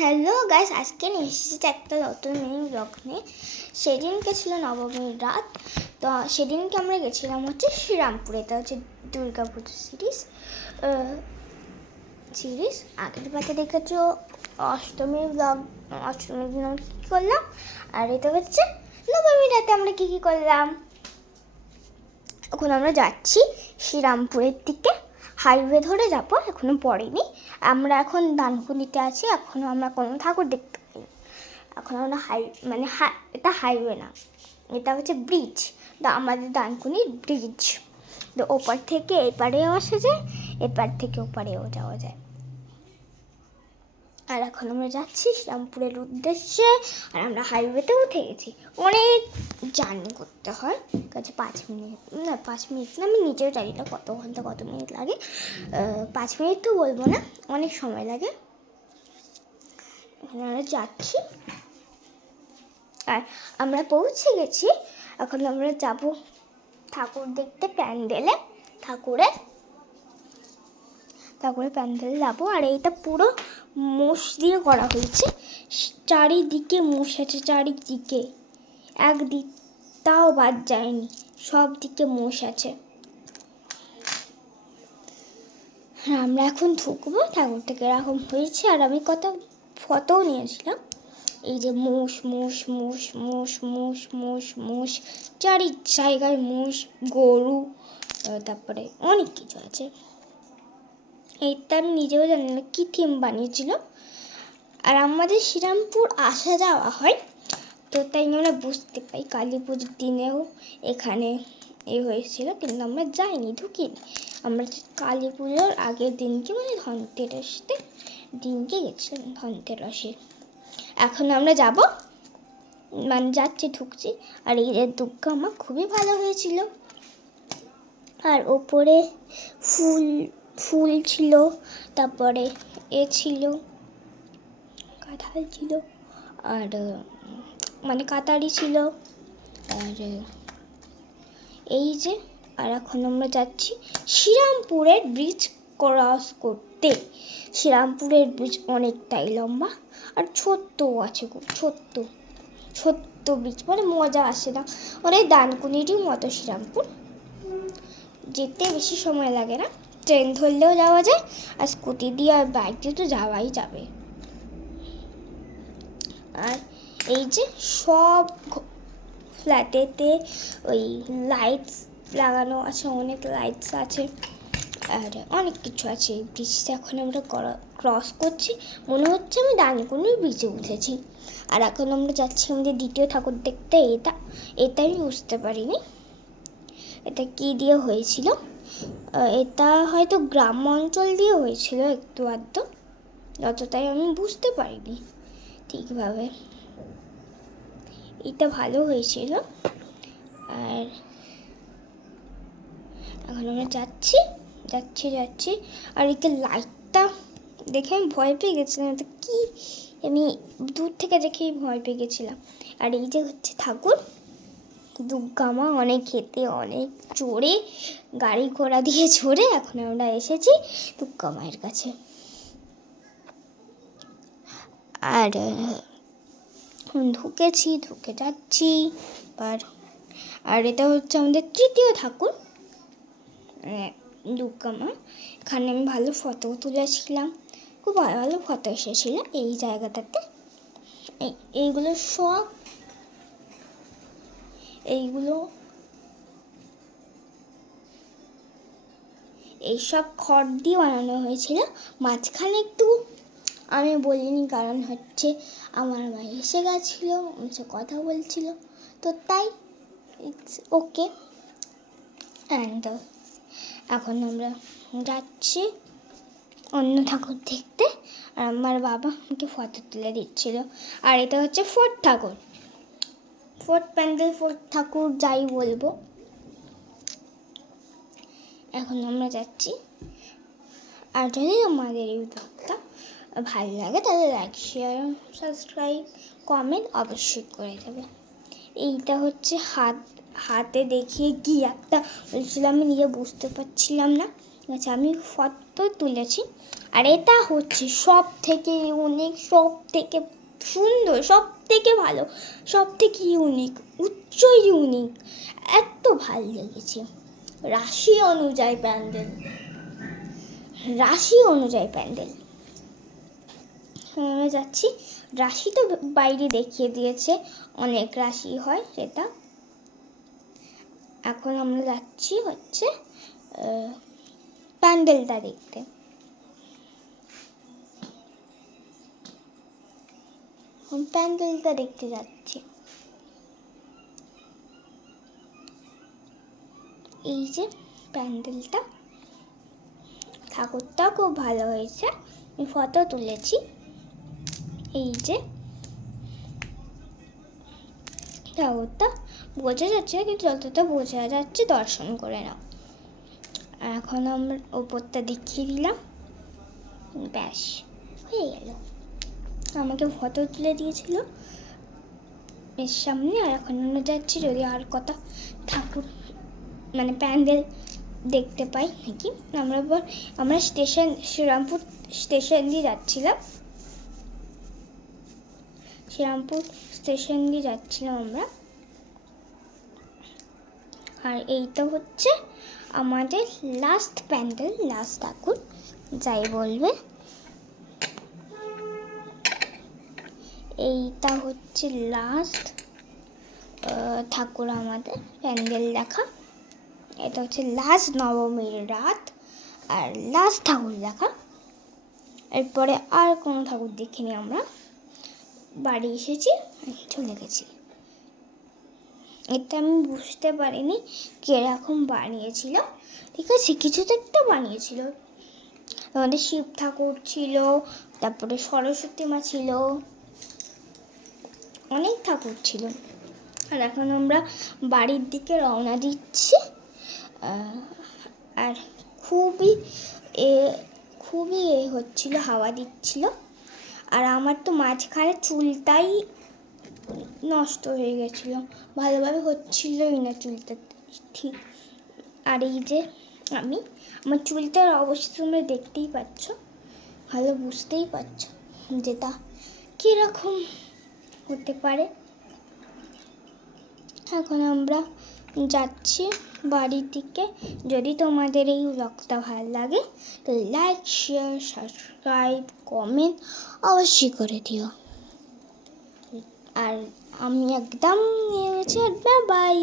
Hello guys, আজকে নিয়ে এসেছি একটা নতুন মিনি ব্লগ নিয়ে। সেদিনকে ছিল নবমীর রাত, তো সেদিনকে আমরা গেছিলাম হচ্ছে শ্রীরামপুরে। এটা হচ্ছে দুর্গাপুজো সিরিজ আগের পাতে দেখেছো অষ্টমীর ব্লগ। অষ্টমীর দিন আমরা কী করলাম, আর এটা হচ্ছে নবমীর রাতে আমরা কী কী করলাম। এখন আমরা যাচ্ছি শ্রীরামপুরের দিকে, হাইওয়ে ধরে যাবো, এখনো পড়েনি। আমরা এখন দানকুনিতে আছি, এখনও আমরা কোনো ঠাকুর দেখতে পাইনি। এখন আমরা এটা হাইওয়ে না, এটা হচ্ছে ব্রিজ, আমাদের দানকুনির ব্রিজ। তো ওপার থেকে এপারেও আসা যায়, এপার থেকে ওপারেও যাওয়া যায়। আর এখন আমরা যাচ্ছি শ্রীরামপুরের উদ্দেশ্যে, আর আমরা হাইওয়েতে উঠে গেছি। অনেক জার্নি করতে হয়, কাছে 5 মিনিট না, 5 মিনিট না, আমি নিজেও জানি না কত ঘন্টা কত মিনিট লাগে। 5 মিনিট তো বলবো না, অনেক সময় লাগে। এখন আমরা যাচ্ছি আর আমরা পৌঁছে গেছি। এখন আমরা যাব ঠাকুর দেখতে, প্যান্ডেলে, ঠাকুরের প্যান্ডেলে যাবো। আর এইটা পুরো মোষ দিয়ে করা হয়েছে, চারিদিকে মোষ আছে, চারিদিকে একদিকটাও বাদ যায়নি, সব দিকে মোষ আছে। আমরা এখন ঢুকবো, ঠাকুরটাকে এরকম হয়েছে। আর আমি কত ফটোও নিয়েছিলাম। এই যে মোষ মোষ মোষ মোষ মোষ মোষ মোষ, চারি জায়গায় মোষ, গরু, তারপরে অনেক কিছু আছে। এইটা আমি নিজেও জানি না কী থিম বানিয়েছিল। আর আমাদের শ্রীরামপুর আসা যাওয়া হয়, তো তাই আমরা বুঝতে পাই কালী পুজোর দিনেও এখানে হয়েছিল, কিন্তু আমরা যাইনি, ঢুকিনি। আমরা কালী পুজোর আগের দিনকে, মানে ধনতেরাসের দিনকে গেছিলাম, ধনতেরাসে। এখন আমরা যাব, মানে যাচ্ছি, ঢুকছি। আর এই যে দুর্গা মা খুবই ভালো হয়েছিল। আর ওপরে ফুল ছিল, তারপরে ছিল কাঁঠাল ছিল, আর মানে কাতারি ছিল। আর এই যে, আর এখন আমরা যাচ্ছি শ্রীরামপুরের ব্রিজ ক্রস করতে। শ্রীরামপুরের ব্রিজ অনেকটাই লম্বা আর ছোট্টও আছে, খুব ছোট্ট ব্রিজ, মানে মজা আসে না। অনেক দানকুনিরই মতো শ্রীরামপুর, যেতে বেশি সময় লাগে না, ট্রেন ধরলেও যাওয়া যায়, আর স্কুটি দিয়ে আর বাইক দিয়ে তো যাওয়াই যাবে। আর এই যে সব ফ্ল্যাটেতে ওই লাইটস লাগানো আছে, অনেক লাইটস আছে, আর অনেক কিছু আছে। এই ব্রিজটা এখন আমরা ক্রস করছি, মনে হচ্ছে আমি দানকুনির ব্রিজে উঠেছি। আর এখন আমরা যাচ্ছি আমাদের দ্বিতীয় ঠাকুর দেখতে। এটা আমি বুঝতে পারিনি এটা কী দিয়ে হয়েছিল। এটা হয়তো গ্রাম অঞ্চল দিয়ে হয়েছিল একটু আধটু, যতটাই আমি বুঝতে পারিনি ঠিকভাবে। এটা ভালো হয়েছিল। আর এখন আমরা যাচ্ছি। আর এতে লাইটটা দেখে আমি ভয় পেয়ে গেছিলাম, এটা কি, আমি দূর থেকে দেখেই ভয় পেয়ে গেছিলাম। আর এই যে হচ্ছে ঠাকুর দুর্গা মা, অনেক খেতে, অনেক চড়ে, গাড়ি ঘোড়া দিয়ে চড়ে এখন আমরা এসেছি দুর্গা মায়ের কাছে। আর ঢুকে যাচ্ছি। আর এটা হচ্ছে আমাদের তৃতীয় ঠাকুর দুর্গা মা। এখানে আমি ভালো ফটো তুলেছিলাম, খুব ভালো ভালো ফটো এসেছিলো এই জায়গাটাতে। এইসব খড় দিয়ে বানানো হয়েছিল। মাঝখানে একটু আমি বলিনি, কারণ হচ্ছে আমার মা এসে গেছিলো, সে কথা বলছিল, তো তাই ইটস ওকে। অ্যান্ড এখন আমরা যাচ্ছি অন্য ঠাকুর দেখতে, আর আমার বাবা আমাকে ফটো তুলে দিচ্ছিল। আর এটা হচ্ছে ফোর্থ প্যান্ডেল, ফোর্থ ঠাকুর, যাই বলবো। এখন আমরা যাচ্ছি। আর যদি আমাদের এই ব্লগটা ভালো লাগে তাহলে লাইক, শেয়ার, সাবস্ক্রাইব, কমেন্ট অবশ্যই করে দেবে। এইটা হচ্ছে হাতে দেখিয়ে কি একটা বলছিলাম, আমি নিজে বুঝতে পারছিলাম না। আচ্ছা, আমি ফটো তুলেছি। আর এটা হচ্ছে সব থেকে ইউনিক, সব থেকে সুন্দর, সব থেকে ভালো, সব থেকে ইউনিক, উচ্চ ইউনিক, এত ভালো লেগেছে। রাশি অনুযায়ী প্যান্ডেল, রাশি অনুযায়ী প্যান্ডেল। আমরা যাচ্ছি, রাশি তো বাইরে দেখিয়ে দিয়েছে, অনেক রাশি হয় সেটা। এখন আমরা যাচ্ছি হচ্ছে প্যান্ডেলটা দেখতে। প্যান্ডেলটা দেখতে যাচ্ছি। এই যে প্যান্ডেলটা, ঠাকুরটা খুব ভালো হয়েছে, আমি ফটো তুলেছি। এই যে ঠাকুরটা বোঝা যাচ্ছে না, কিন্তু যতটা বোঝা যাচ্ছে দর্শন করে নাও। এখন আমরা ওপরটা দেখিয়ে দিলাম, ব্যাস হয়ে গেল। আমাকে ফটো তুলে দিয়েছিল এর সামনে। আর এখন আমরা যাচ্ছি, যদি আর কত ঠাকুর মানে প্যান্ডেল দেখতে পাই নাকি। আমরা শ্রীরামপুর স্টেশন দিয়ে যাচ্ছিলাম, শ্রীরামপুর স্টেশন দিয়ে যাচ্ছিলাম আমরা। আর এইটা হচ্ছে আমাদের লাস্ট প্যান্ডেল, লাস্ট ঠাকুর যাই বলবে। এইটা হচ্ছে লাস্ট ঠাকুর আমাদের প্যান্ডেল দেখা। এটা হচ্ছে লাস্ট নবমীর রাত আর লাস্ট ঠাকুর দেখা। এরপরে আর কোনো ঠাকুর দেখিনি আমরা, বাড়ি এসেছি, চলে গেছি। এটা আমি বুঝতে পারিনি কিরকম বানিয়েছিল, ঠিক আছে, কিছু তো একটা বানিয়েছিল। আমাদের শিব ঠাকুর ছিল, তারপরে সরস্বতী মা ছিল, অনেক ঠাকুর ছিল। আর এখন আমরা বাড়ির দিকে রওনা দিচ্ছি। আর খুবই হচ্ছিল, হাওয়া দিচ্ছিল। আর আমার তো মাঝখানে চুলটাই নষ্ট হয়ে গেছিল, ভালোভাবে হচ্ছিলই না চুলটা ঠিক। আর এই যে আমার চুলটার অবস্থা তোমরা দেখতেই পাচ্ছ, ভালো বুঝতেই পারছো যেটা কীরকম হতে পারে। এখন আমরা যাচ্ছি বাড়ির দিকে। যদি তোমাদের এই ব্লগটা ভালো লাগে তো লাইক, শেয়ার, সাবস্ক্রাইব, কমেন্ট অবশ্যই করে দিও। আর আমি একদম নিয়ে গেছি, বাই বাই।